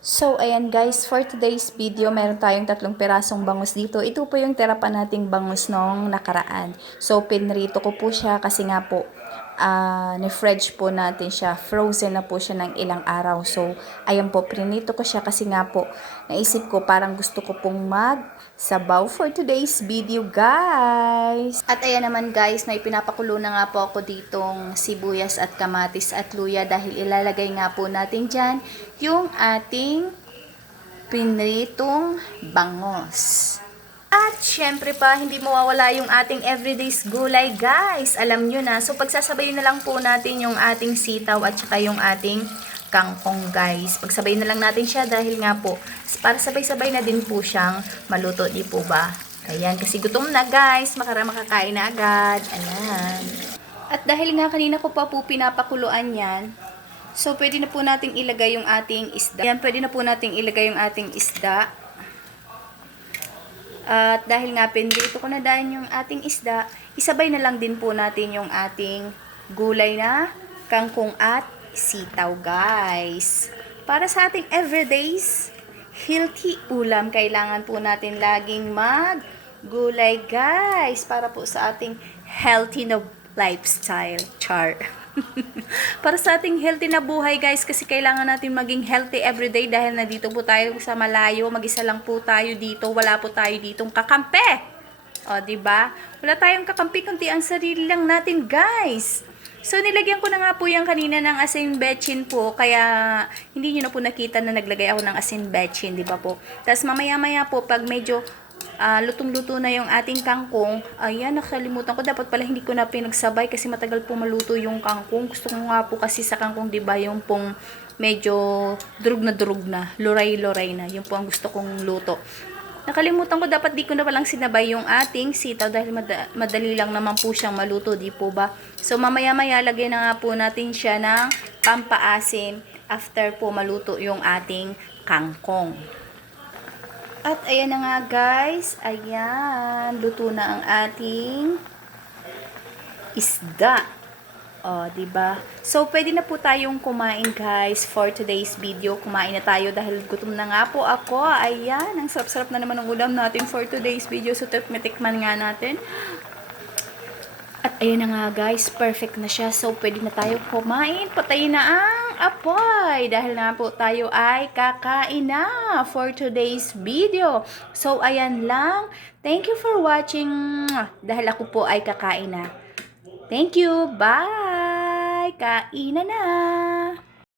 So, ayan guys, for today's video, meron tayong 3 pirasong bangus dito. Ito po yung tira pa nating bangus nung nakaraan. So, pinrito ko po siya kasi nga po, ni-fridge po natin siya. Frozen na po siya ng ilang araw. So, ayan po, pinrito ko siya kasi nga po, naisip ko parang gusto ko pong magsabaw for today's video guys. At ayan naman guys, may pinapakulo na nga po ako ditong sibuyas at kamatis at luya dahil ilalagay nga po natin dyan yung ating pinritong bangos. At syempre pa, hindi mawawala yung ating everyday's gulay guys. Alam nyo na. So pagsasabayin na lang po natin yung ating sitaw at saka yung ating kangkong guys. Pagsabayin na lang natin siya dahil nga po, para sabay-sabay na din po siyang maluto, di po ba? Ayan, kasi gutom na guys. Makakain na agad. Ayan. At dahil nga kanina ko pa po pinapakuluan yan, so pwede na po nating ilagay yung ating isda. Ayan, pwede na po nating ilagay yung ating isda. At dahil nga pinrito ko na dahil yung ating isda, isabay na lang din po natin yung ating gulay na kangkong at sitaw guys. Para sa ating everydays healthy ulam, kailangan po natin laging gulay guys para po sa ating healthy na lifestyle. Char. Para sa ating healthy na buhay guys, kasi kailangan natin maging healthy everyday dahil nandito po tayo sa malayo, mag-isa lang po tayo dito, wala po tayo ditong kakampi. O, di ba? Wala tayong kakampi kundi ang sarili lang natin guys. So nilagyan ko na nga po yan kanina ng asin bechin po, kaya hindi niyo na po nakita na naglagay ako ng asin bechin, di ba po? Tapos mamaya-maya po pag medyo lutong-luto na yung ating kangkong. Ayan, nakalimutan ko. Dapat pala hindi ko na pinagsabay kasi matagal po maluto yung kangkong. Gusto ko nga po kasi sa kangkong, diba, yung pong medyo durug na, luray-luray na. Yung po ang gusto kong luto. Nakalimutan ko, dapat di ko na palang sinabay yung ating sitaw dahil madali lang naman po siyang maluto, di po ba? So, mamaya-maya, lagyan na nga po natin siya ng pampaasim after po maluto yung ating kangkong. At ayan na nga guys, ayan, luto na ang ating isda. O, diba? So, pwede na po tayong kumain guys for today's video. Kumain na tayo dahil gutom na nga po ako. Ayan, ang sarap-sarap na naman ang ulam natin for today's video. So, tikman nga natin. At ayun na nga guys, perfect na siya. So, pwede na tayo kumain. Patayin na ang apoy. Dahil na po tayo ay kakain na for today's video. So, ayan lang. Thank you for watching. Dahil ako po ay kakain na. Thank you. Bye. Kain na na.